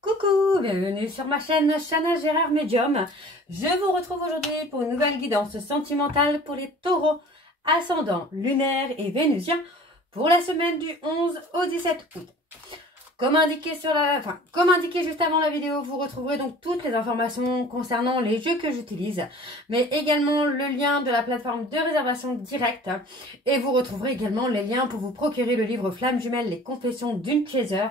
Coucou, bienvenue sur ma chaîne Chana Gérard Medium. Je vous retrouve aujourd'hui pour une nouvelle guidance sentimentale pour les taureaux, ascendant, lunaire et vénusien pour la semaine du 11 au 17 août. Comme indiqué juste avant la vidéo, vous retrouverez donc toutes les informations concernant les jeux que j'utilise, mais également le lien de la plateforme de réservation directe. Et vous retrouverez également les liens pour vous procurer le livre Flamme Jumelle, les confessions d'une chaser,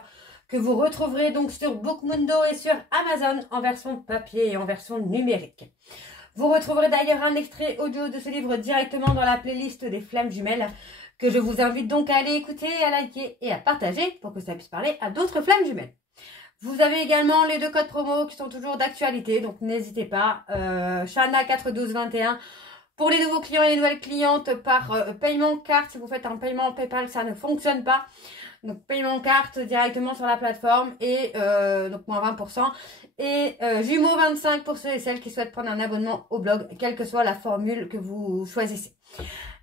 que vous retrouverez donc sur Bookmundo et sur Amazon en version papier et en version numérique. Vous retrouverez d'ailleurs un extrait audio de ce livre directement dans la playlist des Flammes Jumelles, que je vous invite donc à aller écouter, à liker et à partager pour que ça puisse parler à d'autres Flammes Jumelles. Vous avez également les deux codes promo qui sont toujours d'actualité, donc n'hésitez pas. Chana 41221 pour les nouveaux clients et les nouvelles clientes par paiement carte. Si vous faites un paiement PayPal, ça ne fonctionne pas. Donc paiement carte directement sur la plateforme et donc moins 20%. Et jumeaux 25 pour ceux et celles qui souhaitent prendre un abonnement au blog, quelle que soit la formule que vous choisissez.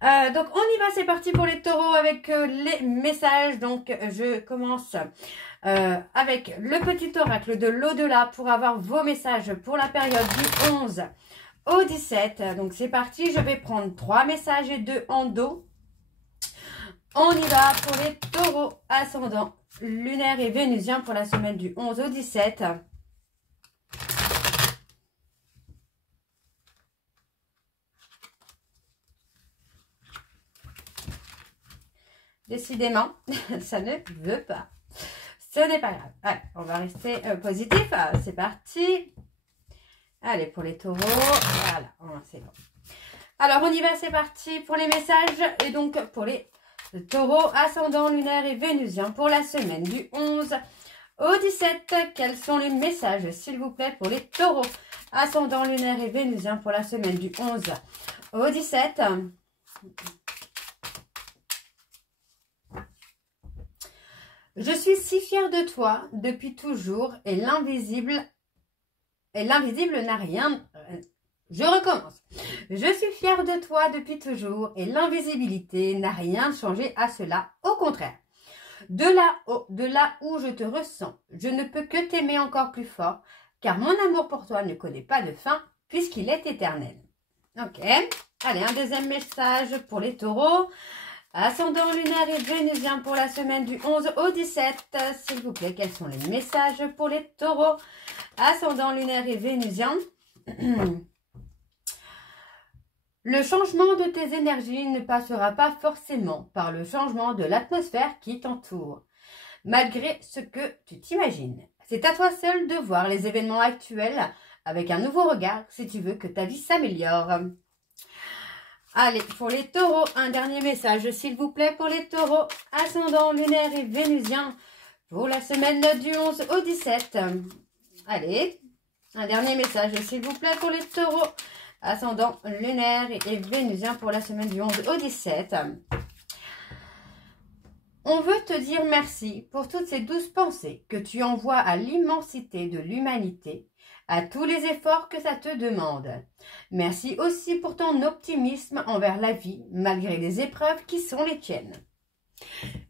Donc on y va, c'est parti pour les taureaux avec les messages. Donc je commence avec le petit oracle de l'au-delà pour avoir vos messages pour la période du 11 au 17. Donc c'est parti, je vais prendre 3 messages et 2 en dos. On y va pour les taureaux ascendants, lunaire et vénusien pour la semaine du 11 au 17. Décidément, ça ne veut pas. Ce n'est pas grave. Allez, on va rester positif. C'est parti. Allez, pour les taureaux. Voilà, c'est bon. Alors, on y va, c'est parti pour les messages. Et donc, pour les taureaux ascendant, lunaire et vénusien pour la semaine du 11 au 17. Quels sont les messages, s'il vous plaît, pour les taureaux ascendant, lunaire et vénusien pour la semaine du 11 au 17. Je suis si fière de toi depuis toujours et l'invisible n'a rien... Je recommence. Je suis fière de toi depuis toujours et l'invisibilité n'a rien changé à cela. Au contraire, de là où je te ressens, je ne peux que t'aimer encore plus fort car mon amour pour toi ne connaît pas de fin puisqu'il est éternel. Ok. Allez, un deuxième message pour les taureaux. Ascendant, lunaire et vénusien pour la semaine du 11 au 17. S'il vous plaît, quels sont les messages pour les taureaux ascendant, lunaire et vénusien? Le changement de tes énergies ne passera pas forcément par le changement de l'atmosphère qui t'entoure, malgré ce que tu t'imagines. C'est à toi seul de voir les événements actuels avec un nouveau regard si tu veux que ta vie s'améliore. Allez, pour les taureaux, un dernier message, s'il vous plaît, pour les taureaux, ascendant, lunaire et vénusien, pour la semaine du 11 au 17. Allez, un dernier message, s'il vous plaît, pour les taureaux, ascendant, lunaire et vénusien, pour la semaine du 11 au 17. On veut te dire merci pour toutes ces douces pensées que tu envoies à l'immensité de l'humanité, à tous les efforts que ça te demande. Merci aussi pour ton optimisme envers la vie, malgré les épreuves qui sont les tiennes.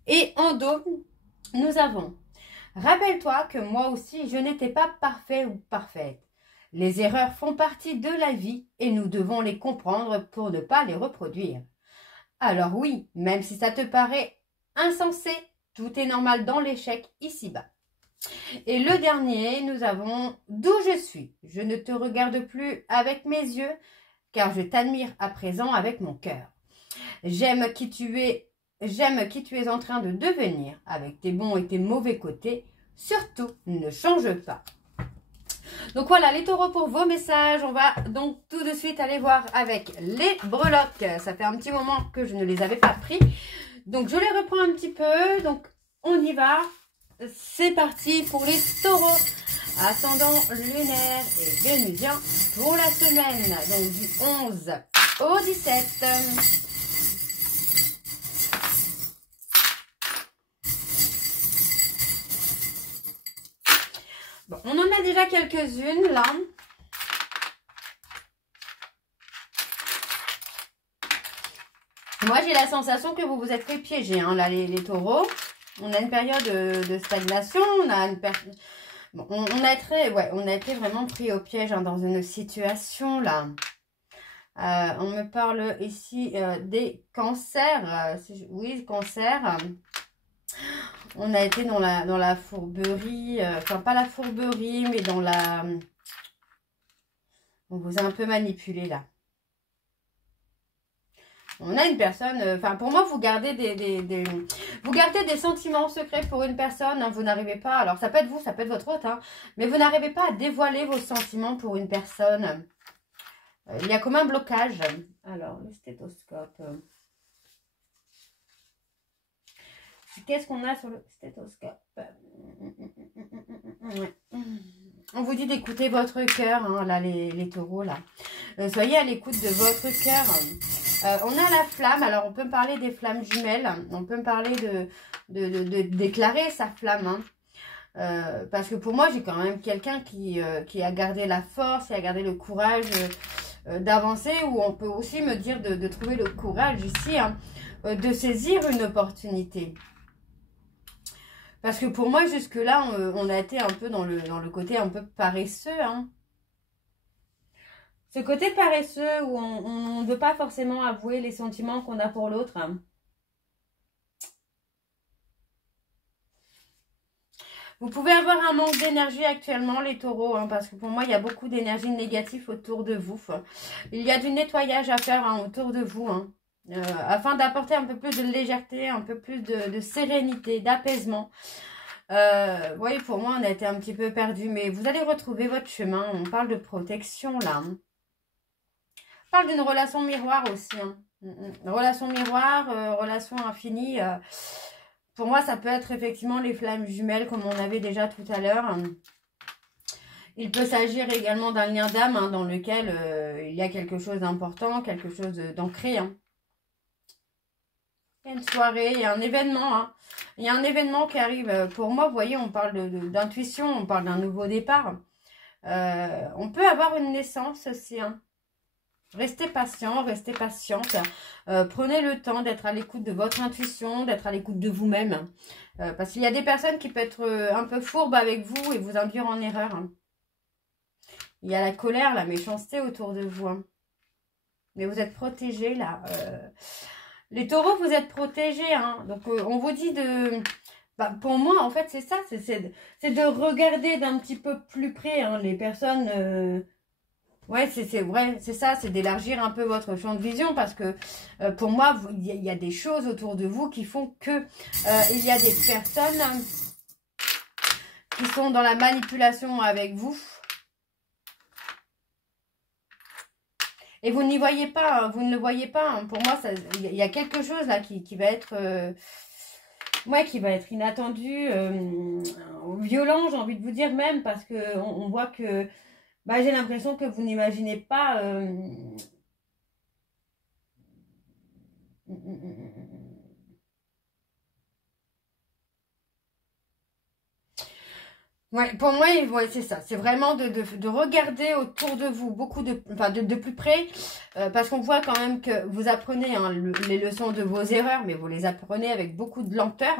Et en dos, nous avons « Rappelle-toi que moi aussi, je n'étais pas parfait ou parfaite. Les erreurs font partie de la vie et nous devons les comprendre pour ne pas les reproduire. Alors oui, même si ça te paraît insensé, tout est normal dans l'échec ici-bas. » Et le dernier, nous avons « D'où je suis, je ne te regarde plus avec mes yeux, car je t'admire à présent avec mon cœur. J'aime qui tu es en train de devenir, avec tes bons et tes mauvais côtés. Surtout, ne change pas. » Donc voilà les taureaux pour vos messages. On va donc tout de suite aller voir avec les breloques. Ça fait un petit moment que je ne les avais pas pris. Donc je les reprends un petit peu. Donc on y va. C'est parti pour les taureaux ascendant, lunaire et vénusien pour la semaine. Donc du 11 au 17. Bon, on en a déjà quelques-unes là. Moi, j'ai la sensation que vous vous êtes fait piéger, hein, là, les taureaux. On a une période de stagnation, on a Bon, on a été vraiment pris au piège hein, dans une situation là. On me parle ici des cancers. Oui, cancer. On a été dans la fourberie. Enfin, pas la fourberie, mais dans la... On vous a un peu manipulé là. On a une personne, enfin pour moi vous gardez vous gardez des sentiments secrets pour une personne, hein, vous n'arrivez pas, alors ça peut être vous, ça peut être votre hôte, hein, mais vous n'arrivez pas à dévoiler vos sentiments pour une personne. Il y a comme un blocage. Alors le stéthoscope. Qu'est-ce qu'on a sur le stéthoscope? On vous dit d'écouter votre cœur, hein, là les taureaux là. Soyez à l'écoute de votre cœur. On a la flamme, alors on peut me parler des flammes jumelles, on peut me parler de déclarer sa flamme. Hein. Parce que pour moi, j'ai quand même quelqu'un qui a gardé la force et a gardé le courage d'avancer, ou on peut aussi me dire de trouver le courage ici, hein, de saisir une opportunité. Parce que pour moi, jusque-là, on a été un peu dans le côté un peu paresseux, hein. Ce côté paresseux où on ne veut pas forcément avouer les sentiments qu'on a pour l'autre. Vous pouvez avoir un manque d'énergie actuellement, les taureaux, hein, parce que pour moi, il y a beaucoup d'énergie négative autour de vous. Il y a du nettoyage à faire hein, autour de vous, hein, afin d'apporter un peu plus de légèreté, un peu plus de sérénité, d'apaisement. Vous voyez, pour moi, on a été un petit peu perdu, mais vous allez retrouver votre chemin. On parle de protection, là. Hein. On parle d'une relation miroir aussi. Hein. Relation miroir, relation infinie. Pour moi, ça peut être effectivement les flammes jumelles, comme on avait déjà tout à l'heure. Il peut s'agir également d'un lien d'âme hein, dans lequel il y a quelque chose d'important, quelque chose d'ancré. Hein. Il y a une soirée, il y a un événement. Hein. Il y a un événement qui arrive. Pour moi, vous voyez, on parle d'intuition, on parle d'un nouveau départ. On peut avoir une naissance aussi. Hein. Restez patient, restez patiente. Prenez le temps d'être à l'écoute de votre intuition, d'être à l'écoute de vous-même. Parce qu'il y a des personnes qui peuvent être un peu fourbes avec vous et vous induire en erreur. Hein. Il y a la colère, la méchanceté autour de vous. Hein. Mais vous êtes protégés là. Les taureaux, vous êtes protégés. Hein. Donc on vous dit de... Bah, pour moi, en fait, c'est ça. C'est de regarder d'un petit peu plus près hein, les personnes... Ouais, c'est vrai, c'est ça, c'est d'élargir un peu votre champ de vision parce que pour moi, il y a des choses autour de vous qui font que il y a des personnes qui sont dans la manipulation avec vous. Et vous n'y voyez pas, hein, vous ne le voyez pas. Hein. Pour moi, il y a quelque chose là qui va être... ouais, qui va être inattendu, violent, j'ai envie de vous dire même, parce que on voit que... Bah, j'ai l'impression que vous n'imaginez pas... Ouais, pour moi, ouais, c'est ça. C'est vraiment de regarder autour de vous beaucoup de plus près. Parce qu'on voit quand même que vous apprenez hein, les leçons de vos erreurs, mais vous les apprenez avec beaucoup de lenteur.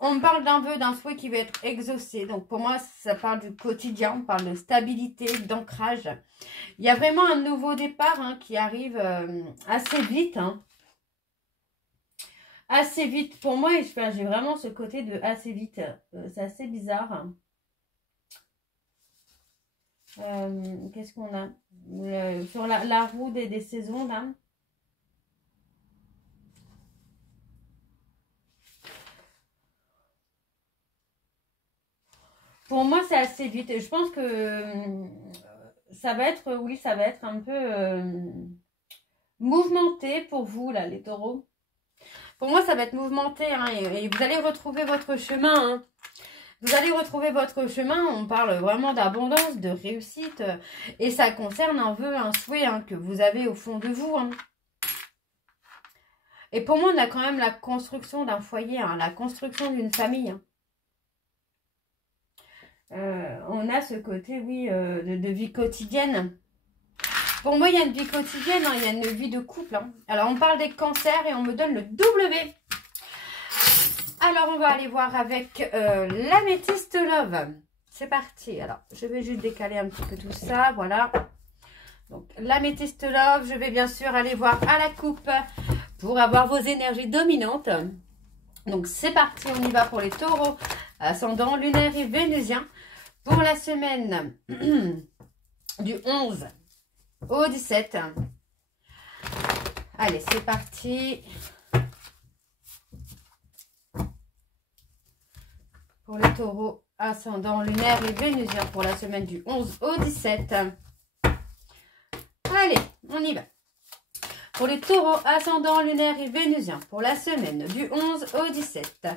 On me parle d'un vœu, d'un souhait qui va être exaucé. Donc pour moi, ça parle du quotidien, on parle de stabilité, d'ancrage. Il y a vraiment un nouveau départ hein, qui arrive assez vite. Hein. Assez vite. Pour moi, j'ai vraiment ce côté de assez vite. C'est assez bizarre. Qu'est-ce qu'on a sur la roue des saisons là. Pour moi, c'est assez vite. Je pense que ça va être, oui, ça va être un peu mouvementé pour vous, là, les taureaux. Pour moi, ça va être mouvementé, hein, et vous allez retrouver votre chemin. Hein. Vous allez retrouver votre chemin. On parle vraiment d'abondance, de réussite. Et ça concerne un vœu, un souhait hein, que vous avez au fond de vous. Hein. Et pour moi, on a quand même la construction d'un foyer, hein, la construction d'une famille. Hein. On a ce côté, oui, de vie quotidienne. Pour moi, il y a une vie quotidienne, hein, il y a une vie de couple. Hein. Alors, on parle des cancers et on me donne le W. Alors, on va aller voir avec l'améthyste love. C'est parti. Alors, je vais juste décaler un petit peu tout ça. Voilà. Donc, l'améthyste love, je vais bien sûr aller voir à la coupe pour avoir vos énergies dominantes. Donc, c'est parti. On y va pour les taureaux, ascendant lunaire et vénusien. Pour la semaine du 11 au 17. Allez, c'est parti. Pour les taureaux, ascendant lunaire et vénusien pour la semaine du 11 au 17. Allez, on y va. Pour les taureaux, ascendant lunaire et vénusien pour la semaine du 11 au 17.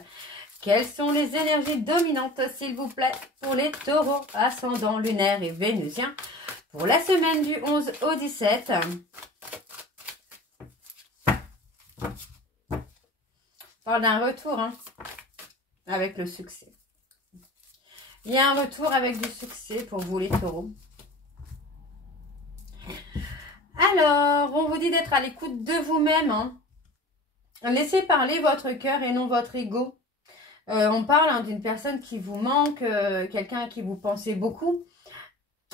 Quelles sont les énergies dominantes, s'il vous plaît, pour les taureaux, ascendant lunaire et vénusien pour la semaine du 11 au 17. On parle d'un retour, hein, avec le succès. Il y a un retour avec du succès pour vous les taureaux. Alors, on vous dit d'être à l'écoute de vous-même. Hein. Laissez parler votre cœur et non votre ego. On parle d'une personne qui vous manque, quelqu'un à qui vous pensez beaucoup.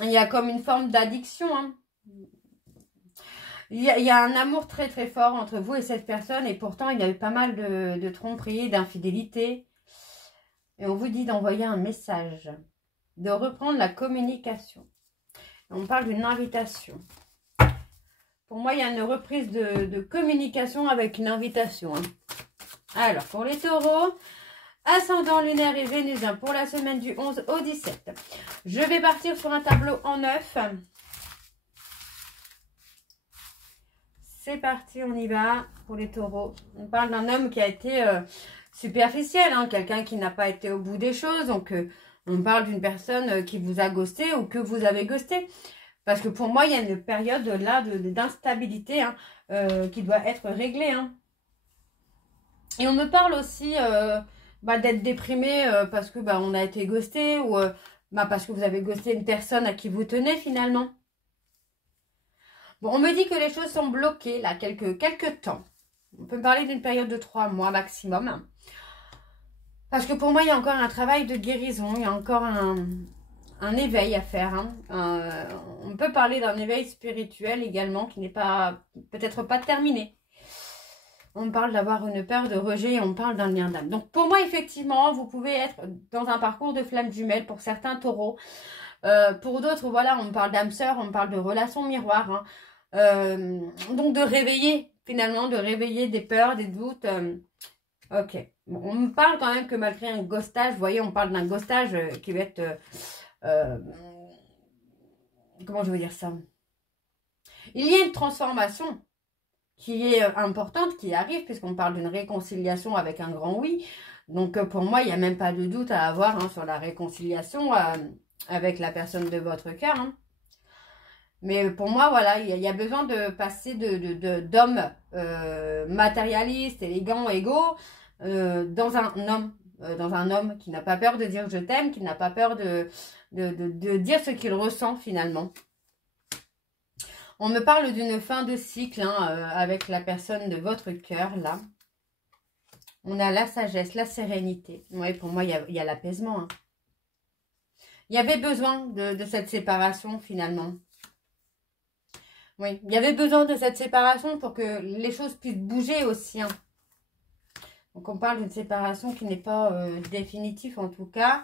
Il y a comme une forme d'addiction. Hein. Il y a un amour très très fort entre vous et cette personne. Et pourtant, il y a eu pas mal de tromperies, d'infidélité. Et on vous dit d'envoyer un message, de reprendre la communication. On parle d'une invitation. Pour moi, il y a une reprise de communication avec une invitation. Hein. Alors, pour les taureaux, ascendant lunaire et vénusien pour la semaine du 11 au 17. Je vais partir sur un tableau en 9. C'est parti, on y va pour les taureaux. On parle d'un homme qui a été superficiel, hein, quelqu'un qui n'a pas été au bout des choses. Donc, on parle d'une personne qui vous a ghosté ou que vous avez ghosté. Parce que pour moi, il y a une période là d'instabilité hein, qui doit être réglée. Hein. Et on me parle aussi d'être déprimé parce que on a été ghosté ou parce que vous avez ghosté une personne à qui vous tenez finalement. Bon, on me dit que les choses sont bloquées là quelques temps. On peut me parler d'une période de 3 mois maximum. Parce que pour moi, il y a encore un travail de guérison. Il y a encore un éveil à faire. Hein. On peut parler d'un éveil spirituel également qui n'est pas peut-être pas terminé. On parle d'avoir une peur de rejet et on parle d'un lien d'âme. Donc pour moi, effectivement, vous pouvez être dans un parcours de flamme jumelle pour certains taureaux. Pour d'autres, voilà, on parle d'âme sœur, on parle de relations miroirs. Hein. Donc de réveiller, finalement, de réveiller des peurs, des doutes. Ok. Bon, on me parle quand même que malgré un ghostage, vous voyez, on parle d'un ghostage qui va être... comment je veux dire ça? Il y a une transformation qui est importante, qui arrive, puisqu'on parle d'une réconciliation avec un grand oui. Donc, pour moi, il n'y a même pas de doute à avoir hein, sur la réconciliation avec la personne de votre cœur. Hein. Mais pour moi, voilà, il y a besoin de passer d'hommes matérialistes, élégants, égaux, dans un homme qui n'a pas peur de dire « je t'aime », qui n'a pas peur de dire ce qu'il ressent finalement. On me parle d'une fin de cycle hein, avec la personne de votre cœur, là. On a la sagesse, la sérénité. Oui, pour moi, il y a l'apaisement. Hein. Il y avait besoin de cette séparation, finalement. Oui, il y avait besoin de cette séparation pour que les choses puissent bouger aussi. Hein. Donc, on parle d'une séparation qui n'est pas définitive, en tout cas,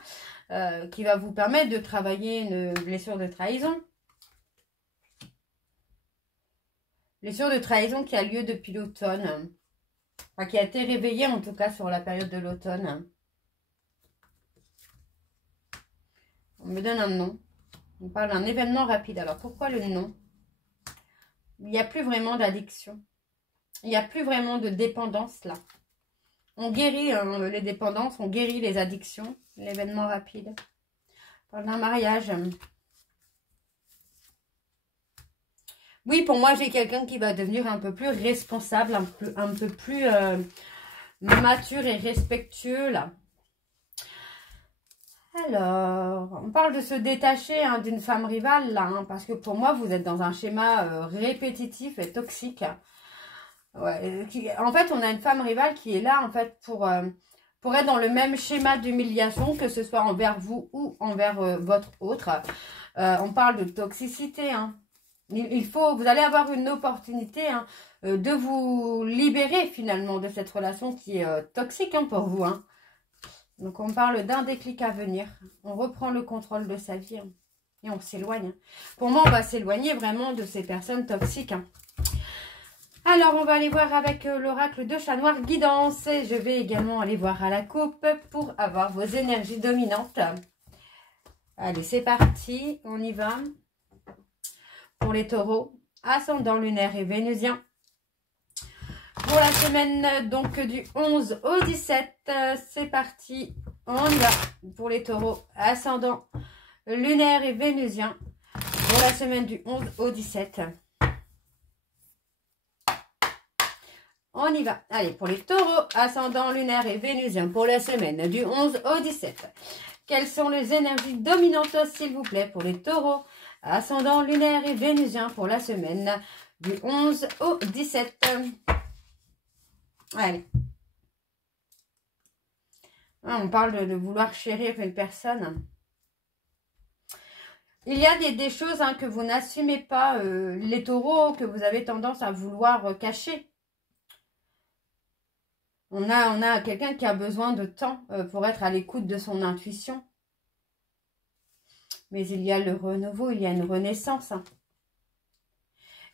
qui va vous permettre de travailler une blessure de trahison. Blessure de trahison qui a lieu depuis l'automne. Enfin, qui a été réveillée en tout cas sur la période de l'automne. On me donne un nom. On parle d'un événement rapide. Alors pourquoi le nom? Il n'y a plus vraiment d'addiction. Il n'y a plus vraiment de dépendance là. On guérit les dépendances, on guérit les addictions. L'événement rapide. On parle d'un mariage. Oui, pour moi, j'ai quelqu'un qui va devenir un peu plus responsable, un peu plus mature et respectueux, là. Alors, on parle de se détacher hein, d'une femme rivale, là, hein, parce que pour moi, vous êtes dans un schéma répétitif et toxique. Ouais, en fait, on a une femme rivale qui est là, en fait, pour pour être dans le même schéma d'humiliation, que ce soit envers vous ou envers votre autre. On parle de toxicité, hein. Vous allez avoir une opportunité, hein, de vous libérer finalement de cette relation qui est toxique, hein, pour vous, hein. Donc on parle d'un déclic à venir. On reprend le contrôle de sa vie, hein, et on s'éloigne, hein. Pour moi, on va s'éloigner vraiment de ces personnes toxiques, hein. Alors, on va aller voir avec l'oracle de Chat Noir Guidance. Et je vais également aller voir à la coupe pour avoir vos énergies dominantes. Allez, c'est parti. On y va. Pour les taureaux, ascendant lunaire et vénusien. Pour la semaine donc du 11 au 17, c'est parti. On y va. Pour les taureaux, ascendant lunaire et vénusien. Pour la semaine du 11 au 17. On y va. Allez, pour les taureaux, ascendant lunaire et vénusien, pour la semaine du 11 au 17. Quelles sont les énergies dominantes, s'il vous plaît, pour les taureaux, ascendant lunaire et vénusien, pour la semaine du 11 au 17. Allez. On parle de vouloir chérir une personne. Il y a des choses, hein, que vous n'assumez pas, les taureaux, que vous avez tendance à vouloir cacher. On a quelqu'un qui a besoin de temps pour être à l'écoute de son intuition. Mais il y a le renouveau, il y a une renaissance, hein.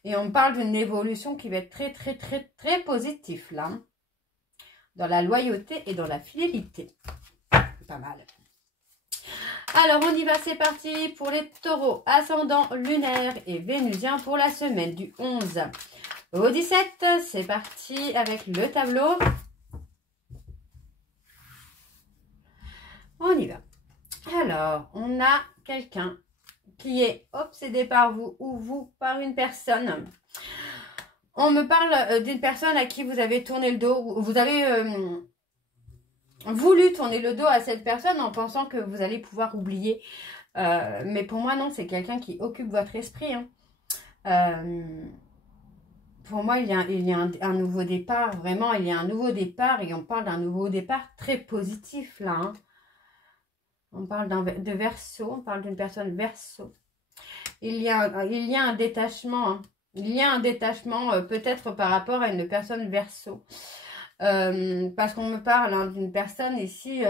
Et on parle d'une évolution qui va être très, très, très, très positive, là, hein. Dans la loyauté et dans la fidélité. Pas mal. Alors, on y va, c'est parti pour les taureaux, ascendant lunaire et vénusien pour la semaine du 11 au 17. C'est parti avec le tableau. On y va. Alors, on a quelqu'un qui est obsédé par vous ou vous par une personne. On me parle d'une personne à qui vous avez tourné le dos. Vous avez voulu tourner le dos à cette personne en pensant que vous allez pouvoir oublier. Mais pour moi, non, c'est quelqu'un qui occupe votre esprit, hein. Pour moi, il y a un nouveau départ. Vraiment, il y a un nouveau départ. Et on parle d'un nouveau départ très positif, là, hein. On parle de Verseau, on parle d'une personne Verseau. Il y a un détachement, hein. Il y a un détachement peut-être par rapport à une personne Verseau. Parce qu'on me parle, hein, d'une personne ici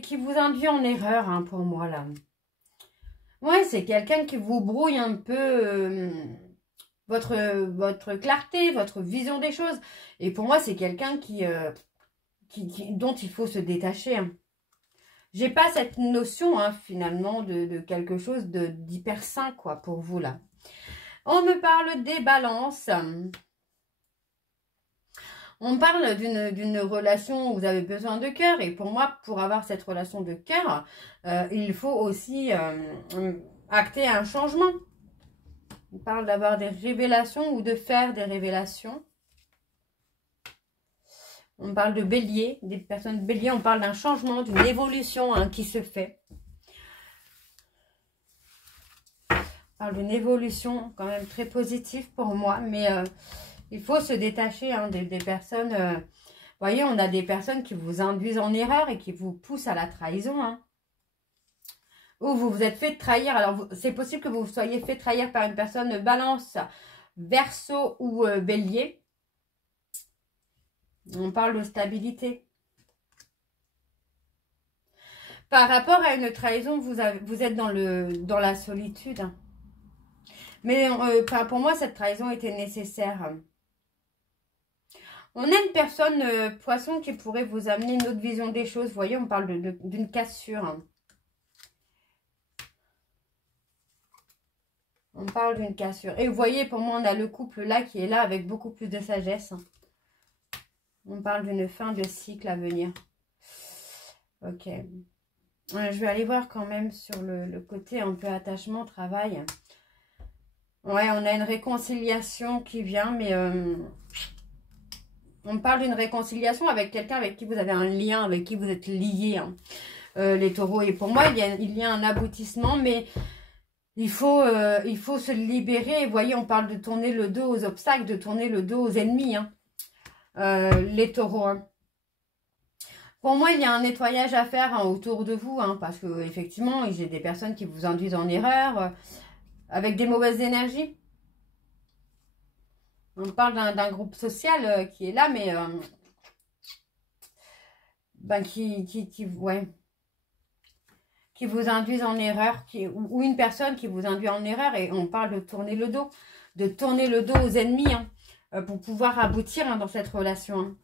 qui vous induit en erreur, hein, pour moi, là. Ouais, c'est quelqu'un qui vous brouille un peu votre clarté, votre vision des choses. Et pour moi, c'est quelqu'un dont il faut se détacher, hein. J'ai pas cette notion, hein, finalement, de quelque chose d'hyper sain, quoi, pour vous, là. On me parle des balances. On parle d'une relation où vous avez besoin de cœur. Et pour moi, pour avoir cette relation de cœur, il faut aussi acter un changement. On parle d'avoir des révélations ou de faire des révélations. On parle de bélier, des personnes bélier, on parle d'un changement, d'une évolution, hein, qui se fait. On parle d'une évolution quand même très positive pour moi, mais il faut se détacher, hein, des personnes. Vous voyez, on a des personnes qui vous induisent en erreur et qui vous poussent à la trahison, hein. Ou vous vous êtes fait trahir. Alors, c'est possible que vous vous soyez fait trahir par une personne balance, verseau ou bélier. On parle de stabilité. Par rapport à une trahison, vous êtes dans la solitude. Mais pour moi, cette trahison était nécessaire. On a une personne poisson qui pourrait vous amener une autre vision des choses. Vous voyez, on parle d'une cassure. On parle d'une cassure. Et vous voyez, pour moi, on a le couple là qui est là avec beaucoup plus de sagesse. On parle d'une fin de cycle à venir. Ok. Je vais aller voir quand même sur le côté un peu attachement, travail. Ouais, on a une réconciliation qui vient, mais on parle d'une réconciliation avec quelqu'un avec qui vous avez un lien, avec qui vous êtes liés, hein, les taureaux. Et pour moi, il y a un aboutissement, mais il faut se libérer. Vous voyez, on parle de tourner le dos aux obstacles, de tourner le dos aux ennemis, hein. Les taureaux, hein. Pour moi, il y a un nettoyage à faire hein, autour de vous, hein, parce que effectivement, j'ai des personnes qui vous induisent en erreur, avec des mauvaises énergies. On parle d'un groupe social qui est là, mais ben, qui vous induisent en erreur, ou une personne qui vous induit en erreur, et on parle de tourner le dos aux ennemis, hein, pour pouvoir aboutir hein, dans cette relation. Hein.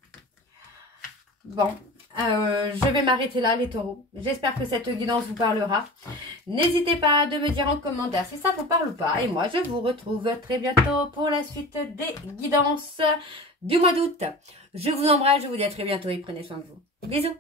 Bon, je vais m'arrêter là les taureaux. J'espère que cette guidance vous parlera. N'hésitez pas de me dire en commentaire si ça vous parle ou pas. Et moi, je vous retrouve très bientôt pour la suite des guidances du mois d'août. Je vous embrasse, je vous dis à très bientôt et prenez soin de vous. Bisous.